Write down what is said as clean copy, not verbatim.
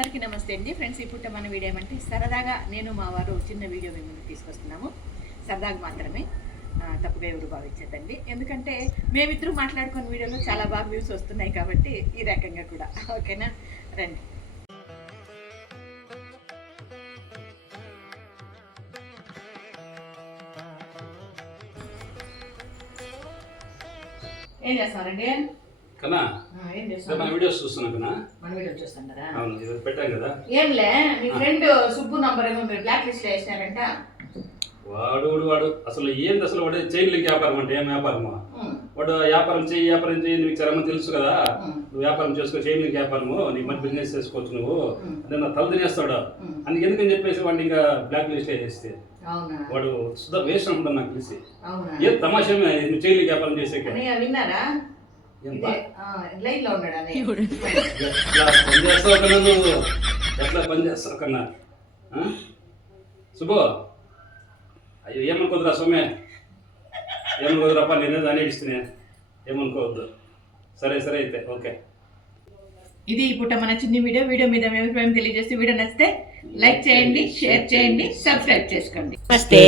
అందరికీ నమస్తే అండి ఫ్రెండ్స్. ఇప్పుడు మన వీడియో ఏమంటే సరదాగా నేను మా వారు చిన్న వీడియో మేము ముందుకు తీసుకొస్తున్నాము. సరదాగా మాత్రమే, తప్పుగా ఎవరు భావించదండి. ఎందుకంటే మేమిద్దరూ మాట్లాడుకున్న వీడియోలో చాలా బాగా వ్యూస్ వస్తున్నాయి కాబట్టి ఈ రకంగా కూడా ఓకేనా. రండి. ఏం చేస్తున్నారండి? కన్నా మన వీడియోస్ చూస్తున్నాం కన్నా. మన వీడియో చూస్తారా? అవును, ఇది పెట్టాం కదా. ఏంలే, మీ ఫ్రెండ్ సుబ్బు నంబర్ ఏమో మీరు బ్లాక్ లిస్ట్ లో వేసినారంట. వాడు అసలు ఏంది అసలు వాడు చైన్ లింక్ వ్యాపారం అంటే ఏం వ్యాపారమా? వాడు వ్యాపారం చేయి నీకు చాలా తెలుసు కదా. నువ్వు వ్యాపారం చేసుకో, చైన్ లింక్ వ్యాపారము, నీకు మంచి బిజినెస్ చేసుకోవచ్చు నువ్వు అంటే నా తల తినేస్తాడు. అందుకు ఎందుకని చెప్పేసి వాడిని ఇంకా బ్లాక్ లిస్ట్ వేసేస్తే వాడు సుధా వేస్ట్ అనుకుంటాను నాకు తెలిసి. ఏం తమాషా నువ్వు చైన్ లింక్ వ్యాపారం చేసే విన్నారా? ఎట్లా పని చేస్తావు కన్నా? శుభో అయ్యో ఏమనుకోద్దురా సొమ్మే, ఏమనుకోద్దురాప్ప, నేనే దాన్ని ఇస్తున్నా, ఏమనుకోవద్దు. సరే అయితే ఓకే. ఇది ఇప్పుడు మన చిన్న వీడియో మీద మేము తెలియజేస్తే వీడియో నచ్చితే లైక్ చేయండి, షేర్ చేయండి, సబ్స్క్రైబ్ చేసుకోండి. నమస్తే.